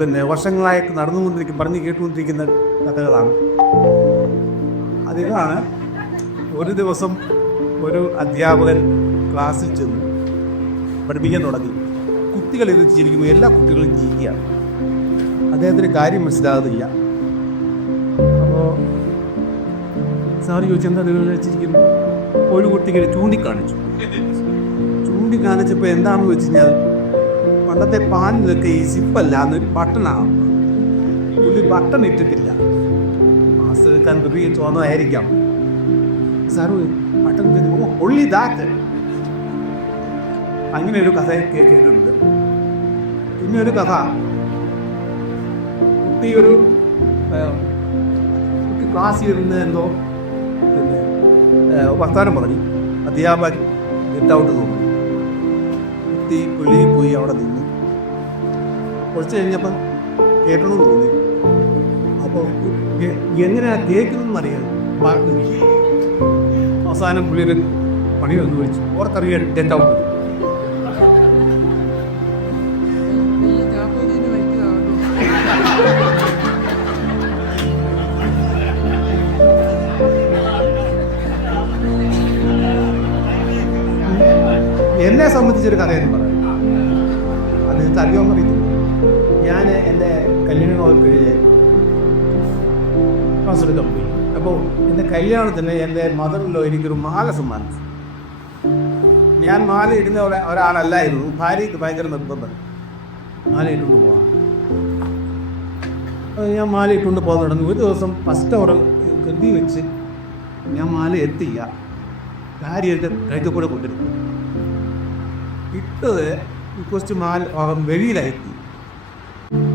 പിന്നെ വർഷങ്ങളായിട്ട് പറഞ്ഞ് കേട്ടുകൊണ്ടിരിക്കുന്ന കഥകളാണ്. അതിലാണ് ഒരു ദിവസം ഒരു അധ്യാപകൻ ക്ലാസ്സിൽ ചെന്ന് പഠിപ്പിക്കാൻ തുടങ്ങി. കുട്ടികൾ ഇത് ചിരിക്കുമ്പോൾ എല്ലാ കുട്ടികളും ചിരിക്കുകയാണ്. അദ്ദേഹത്തിന് കാര്യം മനസ്സിലാകുന്നില്ല. അപ്പോൾ സാറ് ചോദിച്ചെന്താ നിങ്ങൾ ചിരിക്കുന്നു? ഒരു കുട്ടിക്ക് ചൂണ്ടിക്കാണിച്ചപ്പോൾ എന്താണെന്ന് വെച്ച് കഴിഞ്ഞാൽ പണ്ടത്തെ പാനിലൊക്കെ ഈ സിപ്പല്ല എന്നൊരു ബട്ടണാണ്. ഒരു ബട്ടൺ ഇട്ടിട്ടില്ല. മാസ്റ്റർ എടുക്കാൻ ഉപയോഗിച്ച് വന്നതായിരിക്കാം. Sir button only that. അങ്ങനെ ഒരു കഥ കേട്ടിട്ടുണ്ട്. പിന്നെ ഒരു കഥ, കുട്ടി ക്ലാസ്സിൽ ഇരുന്ന് എന്തോ പിന്നെ വർത്താനം പറഞ്ഞു. അധ്യാപകൻ ഗെറ്റ് ഔട്ട് തോന്നി. കുട്ടി വെളിയിൽ പോയി അവിടെ നിന്നു. കുറച്ച് കഴിഞ്ഞപ്പം കേൾക്കണമെന്ന് തോന്നി. അപ്പോൾ എങ്ങനെയാണ് കേൾക്കുന്നതെന്നറിയാം. അവസാനം പുള്ളിയൊരു പണി വന്നു വിളിച്ചു. ഓർക്കറിയാൻ ഗെറ്റ് ഔട്ട്. എന്നെ സംബന്ധിച്ചൊരു കഥയെന്ന് പറയാം. അദ്ദേഹത്തെ അറിയാമെന്ന് അറിയത്തില്ല. ഞാൻ എൻ്റെ കല്യാണങ്ങൾക്ക് ക്ലാസ് എടുക്കാൻ പോയി. അപ്പോൾ എൻ്റെ കല്യാണത്തിന് എൻ്റെ മദറിലോ എനിക്കൊരു മാല സമ്മാനിച്ചു. ഞാൻ മാല ഇടുന്ന ഒരാളല്ലായിരുന്നു. ഭാര്യയ്ക്ക് ഭയങ്കര നിർബന്ധം മാല ഇട്ടുകൊണ്ട് പോകാം. ഞാൻ മാല ഇട്ടുകൊണ്ട് പോകാൻ തുടങ്ങി. ഒരു ദിവസം ഫസ്റ്റ് അവർ കരുതി വെച്ച് ഞാൻ മാല എത്തില്ല. ഭാര്യ എൻ്റെ കഴുത്തിൽ കൂടെ കൊണ്ടിരുന്നു. ഇട്ടത് കുറച്ച് വെളിയിലായി.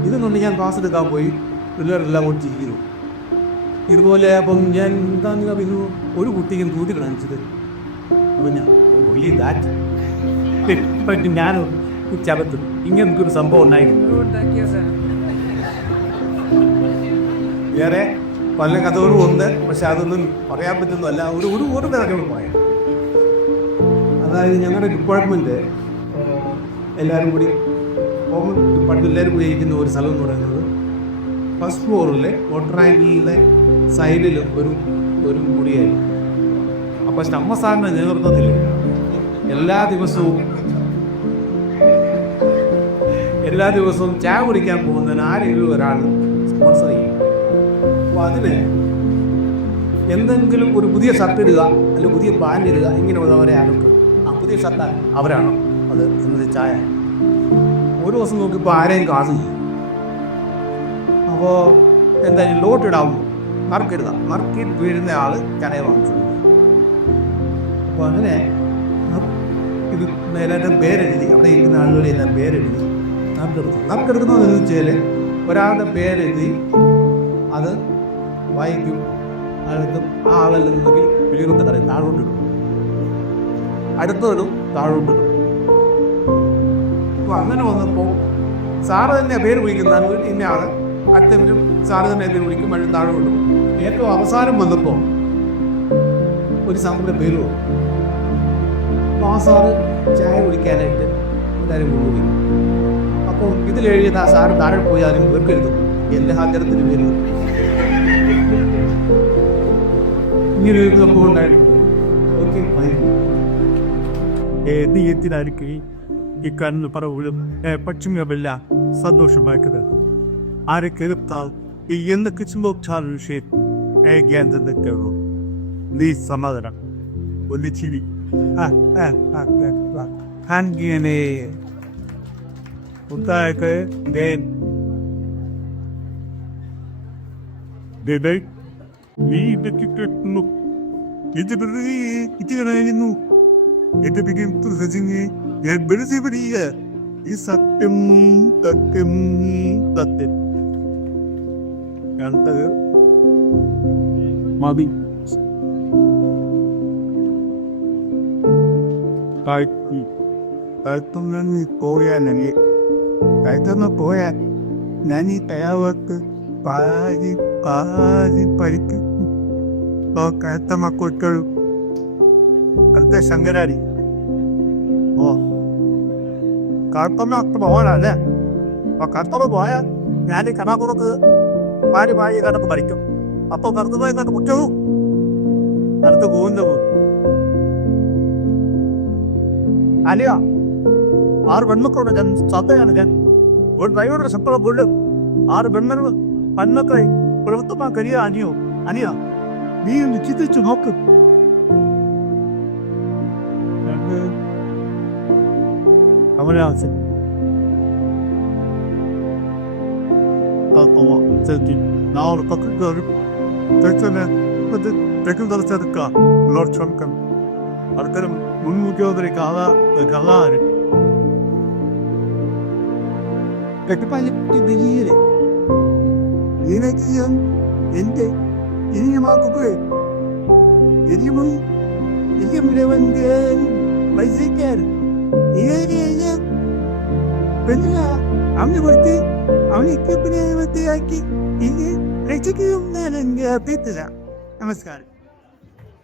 ഇതൊന്നും ഞാൻ ക്ലാസ് എടുക്കാൻ പോയി. പിള്ളേരെല്ലാം കൂടി ചെയ്തു. ഇതുപോലെ അപ്പം ഞാൻ എന്താന്ന് പറഞ്ഞു, ഒരു കുട്ടിക്കും തൂതി കാണിച്ചത്. അപ്പം ഞാൻ ഞാൻ ചവത്തും ഇങ്ങനെ എനിക്കൊരു സംഭവം ഉണ്ടായിരുന്നു. വേറെ പല കഥകളും ഉണ്ട്. പക്ഷെ അതൊന്നും പറയാൻ പറ്റുന്നതല്ല. ഒരു കാര്യങ്ങൾ പറയാം. അതായത് ഞങ്ങളുടെ ഡിപ്പാർട്ട്മെൻറ്റ് എല്ലാവരും കൂടി എല്ലാവരും കൂടി ഇരിക്കുന്ന ഒരു സ്ഥലം എന്ന് പറയുന്നത് ഫസ്റ്റ് ഫ്ലോറിലെ കോട്ടറാങ്കിയിലെ സൈഡിൽ ഒരു മുറിയായിരുന്നു. അപ്പോൾ നമ്മ സാറിൻ്റെ നേതൃത്വത്തിൽ എല്ലാ ദിവസവും ചായ കുടിക്കാൻ പോകുന്നതിന് ആരെങ്കിലും ഒരാൾ സ്പോൺസർ ചെയ്യും. അപ്പോൾ അതിന് എന്തെങ്കിലും ഒരു പുതിയ ഷർട്ട് ഇടുക, അല്ലെങ്കിൽ പുതിയ പാൻറ് ഇടുക, ഇങ്ങനെയുള്ളവരെ ആൾക്ക് ആ പുതിയ ഷർട്ട് അവരാണ് അത് ഇന്നത്തെ ചായ. ഒരു ദിവസം നോക്കിയപ്പോൾ ആരെയും കാണുന്നില്ല. അപ്പോൾ എന്തായാലും ലോട്ട് ഇടാവുന്നു, നറുക്കിട്ട് വീഴുന്ന ആൾ ചായ വാങ്ങിച്ചു. അപ്പോൾ അങ്ങനെ ഇത് നേരെ പേരെഴുതി, അവിടെ ഇരിക്കുന്ന ആളുകളെല്ലാം പേരെഴുതി നറുക്കെടുക്കുന്നതെന്ന് വെച്ചാൽ ഒരാളുടെ പേരെഴുതി അത് വായിക്കും. അടുത്തും ആ ആളല്ലെന്നുണ്ടെങ്കിൽ വെളിയിലൊക്കെ തടയും, താഴോട്ടിടും. അടുത്തതും താഴോട്ടിടും. അപ്പോൾ അങ്ങനെ വന്നപ്പോൾ സാറ് തന്നെ പേര് വിളിക്കുന്നതാണ് ഇന്ന ആൾ. അടുത്തവരും സാറ് തന്നെ പേര് വിളിക്കും, വഴി താഴെ വിടും. ഏറ്റവും അവസാനം വന്നപ്പോൾ ഒരു സാറിൻ്റെ പേര് വന്നു. അപ്പോൾ ആ സാറ് ചായ കുടിക്കാനായിട്ട് എല്ലാവരും പോയി. അപ്പോൾ ഇതിലെഴുതിയത് ആ സാറ് താഴെ പോയി ആരും പേർക്കെഴുതും എല്ലാ ഹാജരത്തിന് പേര്. ഇങ്ങനൊരു സംഭവം ഉണ്ടായിരുന്നു. ഓക്കെ, നീയത്തിനായിരിക്കും ഈ കണ്ണു പറവലും പക്ഷിങ്ങമല്ല സന്തോഷമാക്കുന്നത്. ആരെ കരുത്താൽ ഈ എന്നൊക്കെ ചുമച്ചാലും നീ സമാധാനം ഒന്ന് ചിരി അങ്ങനെ ഉണ്ടായൊക്കെ നീ ഇതൊക്കെ കേൾക്കുന്നു. ഇതിനായിരുന്നു എന്റെ പിന്നീട് ഞാൻ വെറുതെ പറയുക. ഈ സത്യം സത്യം സത്യം കണ്ടത് മതി. പോയാൽ ഞാൻ ഈ തയ്യാവർക്ക് പാതി പരിക്കും. കയത്ത മക്കൾ അടുത്ത ശങ്കരാടി. ഓ കറുത്തമ്മ പോകാനല്ലേ? കറുത്തമ്മ പോയാൽ ഞാൻ കണാക്കുറക്ക് പാരി കടന്ന് മരിക്കും. അപ്പൊ കടന്നുപോയി കണ്ട് കുറ്റവും അടുത്ത് പോകുന്നു. അലിയ 6 പെൺമക്കളുടെ ഞാൻ സത്തയാണ് ഞാൻ. ഒരു ഡ്രൈവറുടെ ശമ്പളം പോലും 6 പെൺമക്കൾ പന്മക്കളെ പ്രവൃത്തമാ കഴിയാ. അനിയ നീ ഒന്ന് ചിന്തിച്ചു നോക്ക്. അവനാവശ്യം 나오는 거 그거 대전에 근데 백금다리 짜니까 러천kan 아르까는 문무교들이 갈라를 백두판이 되기래 얘네기연 엔데 이니마고그 이니모 이게 무례한데 마이세케 이게 പെണ്ണില്ല അവന് കൊടുത്ത് അവന് ഇക്കപ്പിനെ ആക്കി ഇനി രക്ഷയ്ക്ക് ഞാൻ അഭ്യർത്ഥില്ല. നമസ്കാരം.